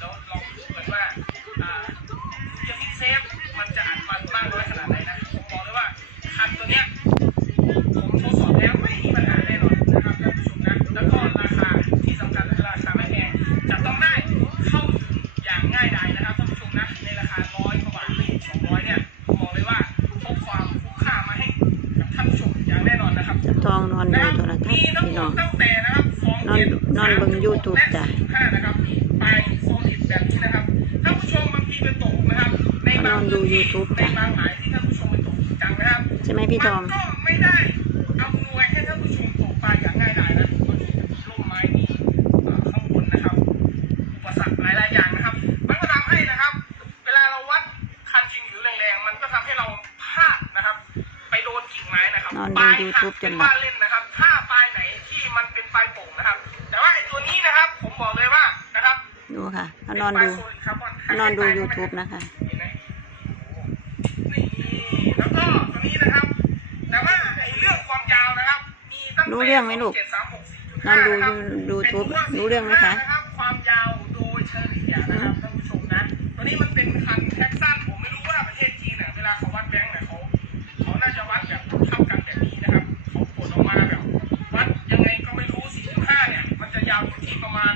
เราลองดูกันว่าเรียมิเซฟมันจะอัดมันมากน้อยขนาดไหนนะผมบอกเลยว่าคันตัวเนี้ยผมทดสอบแล้วไม่มีปัญหาแน่นอนนะครับท่านผู้ชมนะแล้วก็ราคาที่สำคัญราคาไม่แพงจะต้องได้เข้าถึงอย่างง่ายดายนะครับท่านผู้ชมนะในราคาร้อยกว่าบาทไม่สองร้อยเนี่ยบอกเลยว่าพบความคุ้มค่ามาให้กับท่านผู้ชมอย่างแน่นอนนะครับทองนอนดูตัศน์พี่น้องนอนนอนบิ่งยูทูบจ้ะไป แบบนี้นะครับท่านผู้ชมบางทีไปตกนะครับ ในบางนอนดูพื้นที่ YouTube ในจ้ะบางหมายที่ท่านผู้ชมไปตกจริงจังนะครับใช่ไหมพี่ทอมนก็ไม่ได้อำนวยให้ท่านผู้ชมตกปลาอย่างง่ายดายนะบางทีจะมีร่มไม้มีเอ่อข้างบนนะครับอุปสรรคหลายๆอย่างนะครับ มันก็ทำให้นะครับ เวลาเราวัดคันชิงหรือแรงๆมันก็ทำให้เราพลาดนะครับ ไปโดนกิ่งไม้นะครับนอนดูปลายหัก YouTube จเป็นนหมดว่าเล่นนะครับ ถ้าปลายไหนที่มันเป็นปลายโป่งนะครับ แต่ว่าไอ้ตัวนี้นะครับ ผมบอกเลยว่านะครับ ดูค่ะเขานอนดูเป็ปลายโซลิดคาร์บอนเขานอนดู YouTube นะคะเห็นไหมนี่แล้วก็ตัวนี้นะครับ แต่ว่าไอ้เรื่องความยาวนะครับ มีตั้งแต่รู้เรื่องไหมลูกเจ็ดสามหกสี่จุดนอห้านดูนะครับยูทูบรู้เรื่องไหมคะนะครับความยาวโดยเฉลี่ยนะครับท่านผู้ชมนะตัวนี้มันเป็นคันแท็กซันผมไม่รู้ว่าประเทศจีนเนี่ยเวลาเขาวัดแบงค์เนี่ยเขาเขาน่าจะวัดแบบเท่ากันแบบนี้นะครับเขากดออกมาแบบวัดยังไงก็ไม่รู้45เนี่ยมันจะยาวอยู่ที่ประมาณ